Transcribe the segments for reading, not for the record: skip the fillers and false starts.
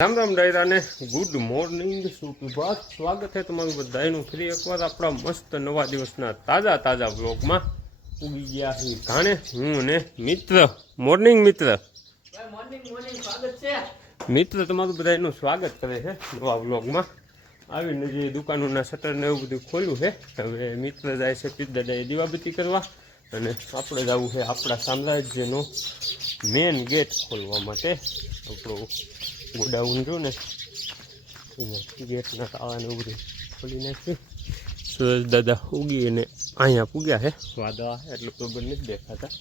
રામ રામ ડાયરા ને good morning સુપ્રભાત સ્વાગત છે તમારું બધાનું ફરી એકવાર આપણા મસ્ત નવા દિવસના તાજા વ્લોગમાં ઉગી ગયા છે ઘાણે હું ને મિત્ર મોર્નિંગ મિત્ર મિત્ર તમારું બધાનું સ્વાગત કરે છે નવા વ્લોગમાં આવીને જે દુકાનોના શટર ને એવું બધું ખોલ્યું છે હવે મિત્ર જાય છે પીરદાદાએ દીવાબત્તી કરવા અને આપણે જવું છે આપણા સામ્રાજ્યનો મેન ગેટ ખોલવા માટે આપણું ગોડાઉન જો ને ગેટના તાળાને એવું બધું ખોલી નાખી સુરેશ દાદા ઉગી અને અહીંયા પૂગ્યા છે વાદળા એટલે બરોબર નથી દેખાતા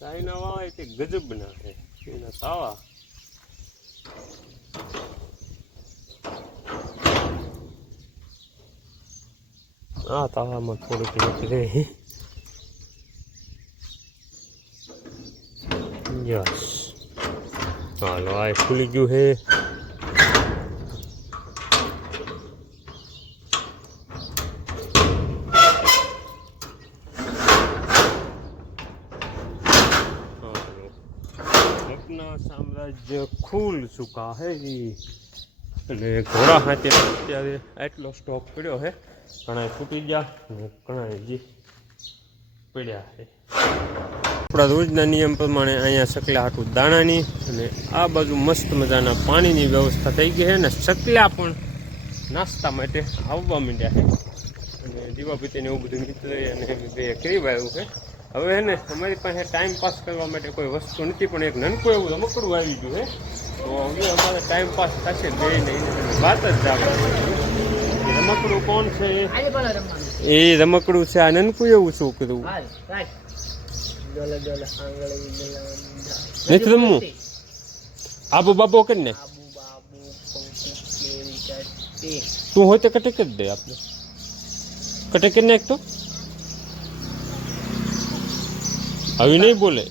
ચાઇના વાળા તે ગજબ બનાવે એના તાવા આ તાવામાં થોડુંક નીકળે યસ હાલો આ ખુલી ગયું છે अपना साम्राज्य खुल चुका है અને ઘોડા હાથે અત્યારે આટલો સ્ટોક પડ્યો છે ઘણા ફૂટી ગયા અને ઘણા જે પડ્યા છે આપણા રોજના નિયમ પ્રમાણે અહીંયા સકલા હાટું દાણાની અને આ બાજુ મસ્ત મજાના પાણીની વ્યવસ્થા થઈ ગઈ છે અને સકલા પણ નાસ્તા માટે આવવા માંડ્યા છે અને દીવાબત્તીને એવું બધું મિત્ર અને બે કરી આવ્યું છે હવે હે ને અમારી પાસે ટાઈમ પાસ કરવા માટે કોઈ વસ્તુ નથી પણ એક નાનકું એવું રમકડું આવી ગયું છે તો હવે અમારે ટાઈમ પાસ થશે બે નહીં વાત જ જવાનું રમકડું કોણ છે એ રમકડું છે આ નાનકું એવું શું કરવું નથી રમવું આબુ બાબો કરી ને તું હોય તો કટે કરી દે આપણે કટે કરી નાખ તો હવે નહીં બોલે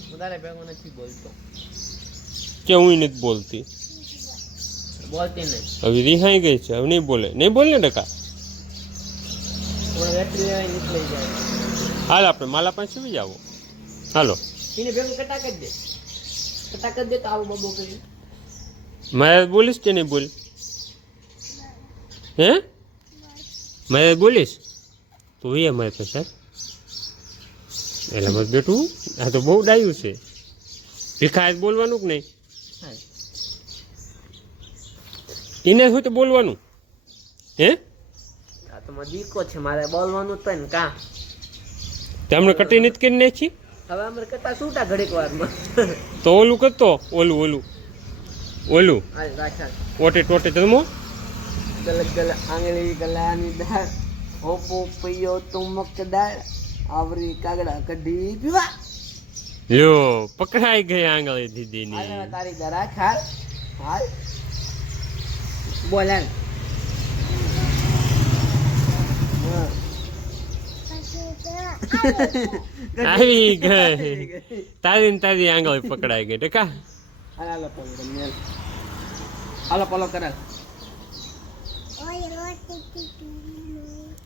કે હું નથી બોલતી હવે રિહાઈ ગઈ છે હવે નહીં બોલે ને ટકા હાલ આપણે માલા પાસે સુઈ જાવ હાલો મારે બોલીશ કે નહીં બોલ હે મારે બોલીશ તું એ મારે તો સર એટલે બસ બેઠું આ તો બહુ ડાયું છે ભીખાય બોલવાનું કે નહીં એને શું તો બોલવાનું હે આ તો મારો દીકો છે મારે બોલવાનું તો ને કા તમને કટી નથી કરી નાખી હવે અમારે કટા છૂટા ઘડીક વારમાં તો ઓલું કરતો ઓલું હાલ રાખા ઓટે ટોટે જમો ગલ ગલ આંગળી ગલાની દાળ હોપો પૈયો તુમક દાળ આવરી કાગડા કઢી પીવા લ્યો પકડાઈ ગઈ આંગળી દીદીની હાલ તારી ગરા ખાલ હાલ બોલ હાલ આવી ગઈ તારી આંગળી પકડાઈ ગઈ ટકા હાલો પોલો રમેલ હાલો પોલો કરાલ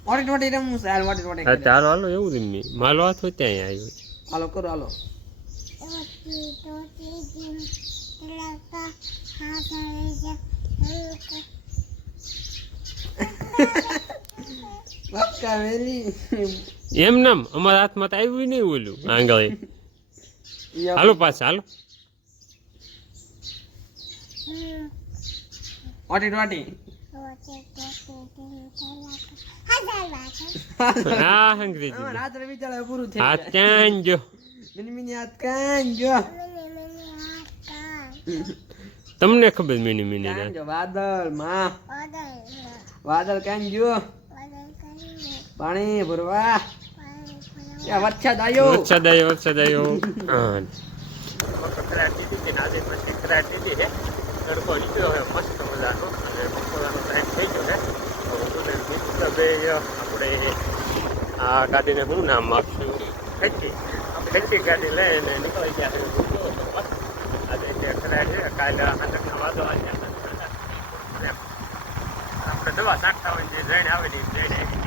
ઓટી રમું છે હાલ ઓટી ચાલો હાલો એવું રમી માલો હાથ હોય ત્યાં આવ્યો હાલો કરો હાલો એમ નામ અમારા હાથમાં તો આવ્યું નહીં ઓલું આંગળી હાલો પાછા હાલો ઓટી હા અંગ્રેજી રાત્રે વિચાર પૂરું થઈ હાથ ક્યાં જો મિની હાથ કાન જો તમને ખબર મિની કાન જો વાદળ માં વાદળ કાન જો પાણી ભરવા વરસાદ આવ્યો હા તડકો નીકળ્યો છે મસ્ત મજાનો અને બપોરનો ટાઈમ થઈ ગયો છે આપણે આ ગાડીને શું નામ આપશું ખેંચી ગાડી લઈને નીકળી ગયા છે આજે ખરા છે કાલે હાથકના વાદો આપણે દવા નાખતા હોય જે જઈને આવે ને જઈને આવી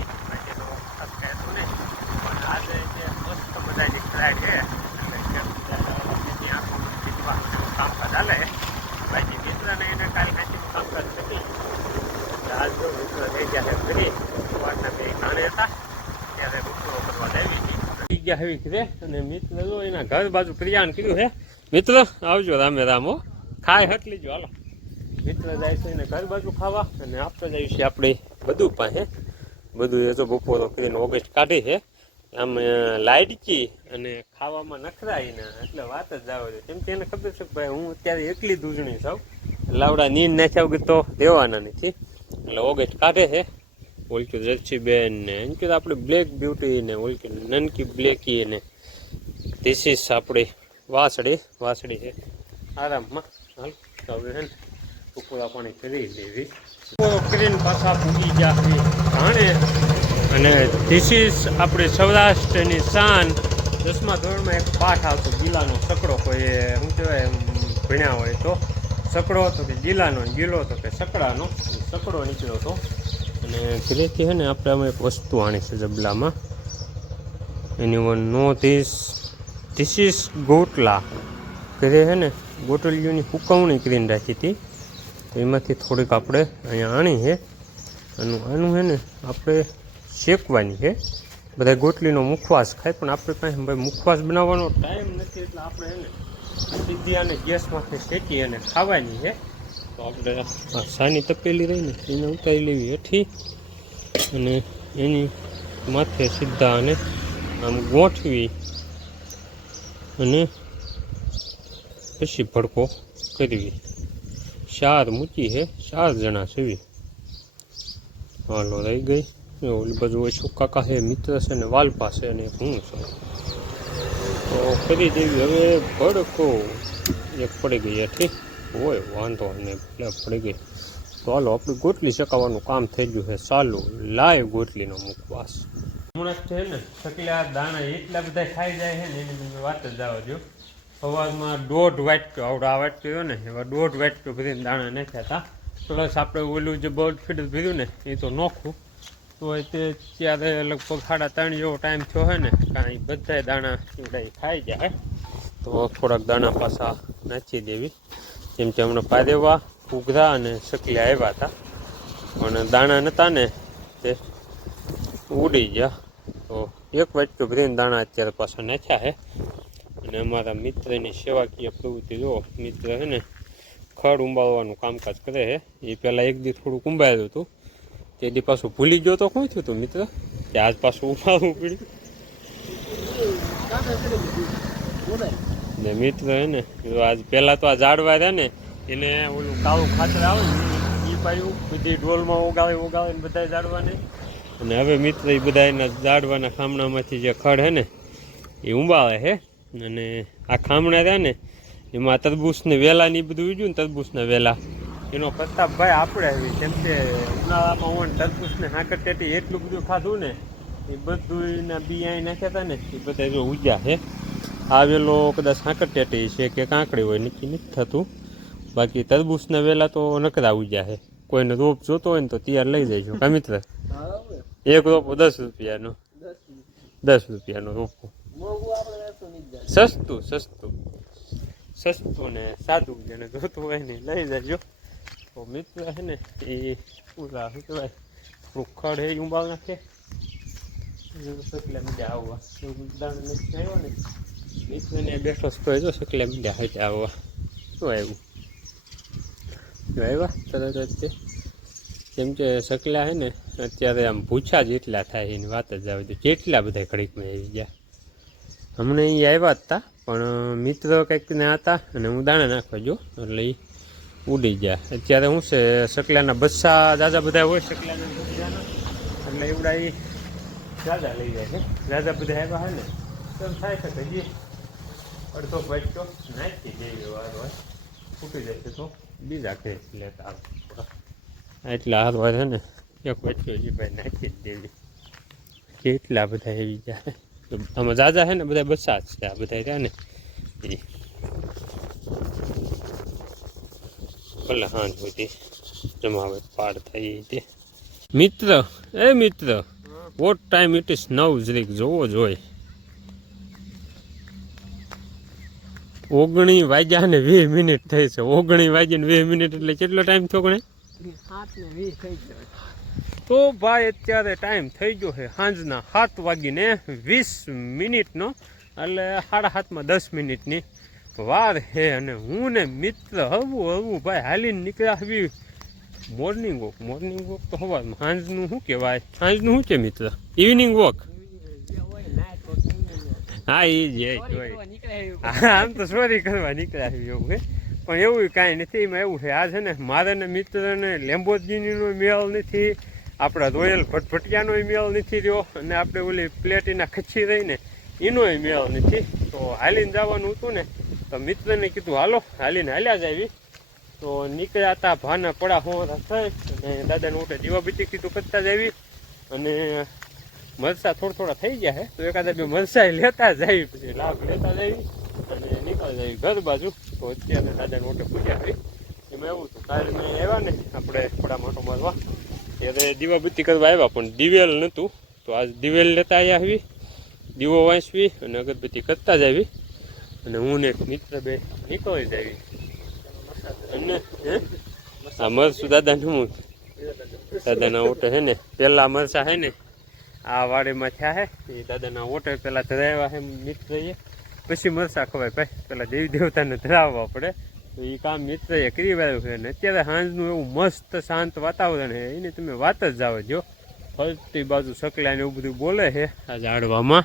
હતા ત્યારે બપોરો કરવા લાવી ગયા હેવી ઘરે અને મિત્ર જો એના ઘર બાજુ પ્રિયાન કર્યું હે મિત્ર આવજો રામે રામો ખાય હટ લીજો હાલો મિત્ર જાય છે એને ઘર બાજુ ખાવા અને આપણે જઈએ છીએ આપણે બધું પાસે બધું એ તો બપોરો કરીને ઓગસ્ટ કાઢી છે આમ લાડકી અને ખાવામાં નખરાય ને એટલે વાત જ જાવ છે કેમ કે એને ખબર છે કે ભાઈ હું અત્યારે એકલી દૂધણી છું લાવડા નીંદ નાખ્યા વગર તો દેવાના નથી એટલે ઓગસ્ટ કાઢે છે ઓલકી જર્સી બેન ને એમ કે આપણે બ્લેક બ્યુટી ને ઓલકી નનકી બ્લેકી ને ધીસ ઇઝ આપણી વાસળી છે આરામમાં હાલ તો હવે હે ને ઉકળા પાણી કરી લેવી કરીને પાછા પૂગી જાય જાણે અને ધીસ ઇઝ આપણે સૌરાષ્ટ્રની શાન 10મા ધોરણમાં એક પાઠ આવતો ગીલાનો સકડો કોઈ શું કહેવાય ભણ્યા હોય તો સકડો હતો કે ગીલાનો ગીલો હતો કે સકડાનો સકડો નીકળ્યો હતો અને ઘરેથી છે ને આપણે અમે એક વસ્તુ આણી છે જબલામાં એની વન નો ધીસ ઇઝ ગોટલા ઘરે છે ને ગોટલીઓની હુકવણી કરીને રાખી હતી તો એમાંથી થોડીક આપણે અહીંયા આણી છે આનું છે ને આપણે શેકવાની છે બધા ગોટલીનો મુખવાસ ખાય પણ આપણે કાંઈ ભાઈ મુખવાસ બનાવવાનો ટાઈમ નથી એટલે આપણે છે ને સીધી આને ગેસમાંથી શેકી અને ખાવાની છે તો આપણે સાની તપેલી રહીને એને ઉતારી લેવી હેઠી અને એની માથે સીધા અને આમ ગોઠવી અને પછી ભડકો કરવી 4 મૂકી છે 4 જણા સેવી હાલો રહી ગઈ ઓલી બાજુ ઓછું કાકા છે મિત્ર છે ને વાલપા છે અને હું છું તો કરી દેવી હવે ભડકો એક પડી ગઈ હેઠી હોય વાંધો નહીં પડી ગઈ તો હાલો આપણે ગોટલી શેકાવાનું કામ થઈ ગયું છે ચાલુ લાઈવ ગોટલીનો મુખવાસ હમણાં છે ને સકલા દાણા એટલા બધા ખાઈ જાય છે ને એની વાત જ જવા દો સવારમાં 1.5 વાટક્યો આવડા વાટક્યો ને એવા 1.5 વાટક્યો ભરીને દાણા નાખ્યા હતા પ્લસ આપણે ઓલું જે બર્ડ ફીડ ભર્યું ને એ તો નોખું તો તે ત્યારે લગભગ 3:30 જેવો ટાઈમ થયો હોય ને કારણ બધા દાણા એવડા ખાઈ જાય તો થોડાક દાણા પાછા નાખી દેવી જેમ કે હમણાં પાદેવા ઉઘરા અને સકલિયા આવ્યા હતા પણ દાણા નહોતા ને તે ઉડી ગયા તો 1 વાટક્યો ભરીને દાણા અત્યારે પાછા નાખ્યા છે અને અમારા મિત્રની સેવાકીય પ્રવૃત્તિ જો મિત્ર છે ને ખડ ઉંબાળવાનું કામકાજ કરે છે એ પહેલાં એક દી થોડુંક ઉંબાળ્યું હતું તે દી પાછું ભૂલી ગયો તો શું થયું હતું મિત્ર કે આજ પાછું ઉંબાળવું પડ્યું ને મિત્ર છે ને આજ પહેલાં તો આ ઝાડવા રહ્યા ને એને ઓલું કાળું ખાતર આવે ને એ પાયું બધી ડોલમાં ઓગાળીને બધા ઝાડવાને અને હવે મિત્ર એ બધા એના ઝાડવાના ખામણામાંથી જે ખડ છે ને એ ઉંબાળે છે અને આ ખામણા રહ્યા ને એમાં તરબૂચને વેલાની બધું ઉગ્યું ને તરબૂચના વેલા એનો પ્રતાપભાઈ આપણે આવી કેમ કે ઉનાળામાં હું તરબૂચને હાકર ટેટી એટલું બધું ખાધું ને એ બધું એના બિયા નાખ્યા હતા ને એ બધા જો ઉગ્યા છે આવેલો કદાચ હાકર ટેટી છે કે કાંકડી હોય નક્કી નથી થતું બાકી તરબૂચના વેલા તો નકરા ઉગ્યા છે કોઈને રોપ જોતો હોય ને તો તૈયાર લઈ જઈજો કા મિત્ર એક રોપો 10 રૂપિયાનો 10 રૂપિયાનો રોપો સસ્તું ને સાદું જેને જોતું હોય ને લઈ જજો તો મિત્ર છે ને એ પૂરા શું કહેવાય થોડુંક ખડ એ ઉંબાળ નાખે સકલા મીડિયા આવવા દાણા નથી આવ્યો ને મિત્રને બેઠો સ્પોય જો સકલા મીડિયા હાથે આવવા શું આવ્યું આવ્યા તરત જ કેમ કે સકલા છે ને અત્યારે આમ ભૂછા જેટલા થાય એની વાત જ આવે તો કેટલા બધા ઘડીકમાં આવી ગયા હમણાં અહીં આવ્યા હતા પણ મિત્ર કંઈક ત્યાં હતા અને હું દાણા નાખવા જો એટલે એ ઉડી ગયા અત્યારે શું છે સકલાના બચ્ચા દાદા બધા હોય સકલાના બચ્ચાના એટલે એવડા એ દાદા લઈ જાય છે દાદા બધા આવ્યા હોય ને તો થાય છે કે હજી અડધો વાટકો નાખી જેવી વાર હોય ફૂટી જશે તો બીજા ખેંચ લેતા આવે એટલા હાર હોય છે ને એક વાટકો હજી ભાઈ નાખી જ દેવી કેટલા બધા આવી જાય આમાં જાજા છે ને બધા બચ્ચા જ છે આ બધા રહ્યા ને એ ભલે હાન સુધી જમાવટ પાડ થઈ તે મિત્ર વોટ ટાઈમ ઇટ ઇઝ 9 જરીક જોવો જોઈએ 19 વાગ્યા ને 20 મિનિટ થઈ છે 19 વાગ્યા ને 20 મિનિટ એટલે કેટલો ટાઈમ થયો ગણે 7:20 થઈ ગયો તો ભાઈ અત્યારે ટાઈમ થઈ ગયો છે સાંજના 7:20 એટલે 7:30 વાર છે અને હું ને મિત્ર હળવું ભાઈ હાલીને નીકળ્યા આવી મોર્નિંગ વોક તો સવારમાં સાંજનું શું કહેવાય સાંજનું શું છે મિત્ર ઇવનિંગ વોક હા એ જ આમ તો સોરી કરવા નીકળ્યા એવું છે પણ એવું કાંઈ નથી એમાં એવું છે આ છે ને મારે ને મિત્રને લેમ્બોર્ગિનીનો મેળ નથી, આપણા રોયલ ભટભટિયાનો મેળ નથી રહ્યો અને આપણે ઓલી પ્લેટીના ખચ્છી રહીને એનોય મેળ નથી. તો હાલીને જવાનું હતું ને તો મિત્રને કીધું હાલો હાલીને હાલ્યા જ આવી. તો નીકળ્યા હતા ભાના પડા હોવા થઈ અને દાદાને ઉઠે દીવાબત્તી કીધું કરતા જ આવી અને મરસા થોડા થઈ ગયા છે તો એકાદા બે મરસા લેતા જ આવી, પછી લાભ લેતા જ આવી અને નીકળી જાય ઘર બાજુ. તો અત્યારે દાદાને ઓટે પૂજા કરી. એમાં એવું હતું કાલે મેં આવ્યા ને આપણે પડા માટો મારવા ત્યારે દીવાબત્તી કરવા આવ્યા પણ દિવેલ નહોતું તો આજ દિવેલ લેતા આવ્યા આવી, દીવો વાંચવી અને અગરબત્તી કરતા જ આવી અને હું ને એક મિત્ર બે નીકળી જ આવી. અને આ મરસું દાદાના ઓટે છે ને પેલા મરસા છે ને આ વાડીમાં થયા છે એ દાદાના ઓટે પેલા ધરાવ્યા છે મિત્રએ, પછી મરસા ખવાય ભાઈ પેલા દેવી દેવતાને ધરાવવા પડે તો એ કામ મિત્રએ કરી વાળ્યું છે. અને અત્યારે સાંજનું એવું મસ્ત શાંત વાતાવરણ છે એની તમે વાત જ જાવ જો, ફરતી બાજુ સકલા ને એવું બધું બોલે છે આ ઝાડવામાં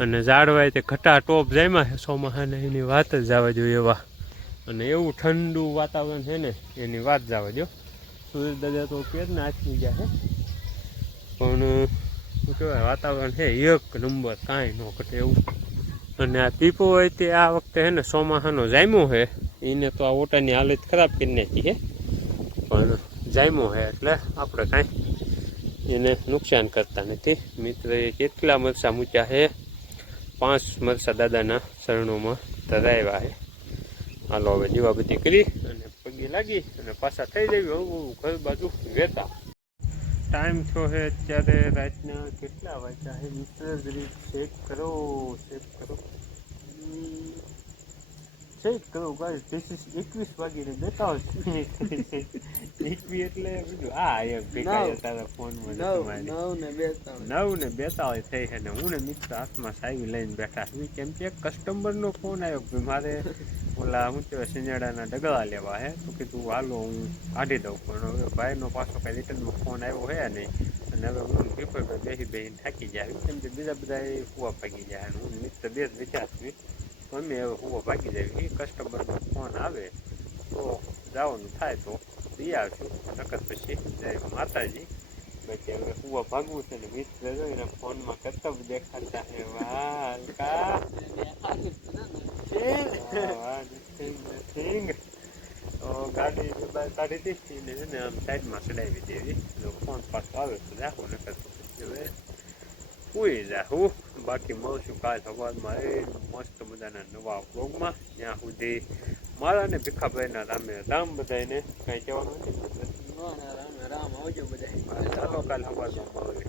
અને ઝાડવાય તે ઘટા ટોપ જાયમાં છે ચોમાસાને એની વાત જ જવા જોઈએ એવા અને એવું ઠંડુ વાતાવરણ છે ને એની વાત જવા જો. સુરેશ દાદા તો કેરના આથમી ગયા છે પણ શું કહેવાય વાતાવરણ છે એક નંબર કાંઈ ન ઘટે એવું. અને આ પીપો હોય તે આ વખતે છે ને ચોમાસાનો જામ્યો છે એને તો આ ઓટાની હાલત ખરાબ કરી નાખી છે પણ જામ્યો છે એટલે આપણે કાંઈ એને નુકસાન કરતા નથી. મિત્રએ કેટલા મરચાં મૂક્યા છે 5 મરચાં દાદાના શરણોમાં ધરાવ્યા છે. હાલો હવે દીવાબત્તી કરી અને પગે લાગી અને પાછા થઈ જવી હું ઘર બાજુ વેતા. ટાઈમ થયો છે અત્યારે રાતના કેટલા વાગ્યા છે મિત્ર જરીક ચેક કરો ગાઈસ ધીસ ઇઝ 21:42 21 એટલે બીજું આ એક ભેગા તારા ફોનમાં 9:42 થઈ છે ને હું ને મિત્ર હાથમાં સાવી લઈને બેઠા છું કેમ કે એક કસ્ટમરનો ફોન આવ્યો મારે ઓલા શું કહેવાય શિયાળાના ડગલા લેવા હે તો કીધું હાલો હું કાઢી દઉં પણ હવે ભાઈનો પાછો કાંઈ રિટર્નમાં ફોન આવ્યો હે નહીં અને હવે હું પીપર પર બેસી થાકી જાય કેમ કે બીજા બધા કૂવા ભાગી જાય અને હું મિત્ર બે જ વિચારશું અમે હવે કૂવા ભાગી જાય એ કસ્ટમરનો ફોન આવે તો જવાનું થાય તો જઈ આવશું નકર પછી જય માતાજી. પછી હવે કૂવા ભાગવું છે ને મિત્ર જોઈને ફોનમાં કરતબ દેખાડતા હે વાલકા ગાડી કાઢી દીધી ને આમ સાઈડમાં ચડાવી દેવી ફોન પાછો આવે તો રાખો નકર પછી હવે પૂરી જાઉં. બાકી મળશું કાલ સવારમાં એ મસ્ત મજાના નવા બ્લોગમાં. ત્યાં સુધી મારા ને ભીખાભાઈના રામે રામ બધાને કાંઈ કહેવાનું નથી. રામ આવજો બધા. ચાલો કાલ સવારમાં મળીએ.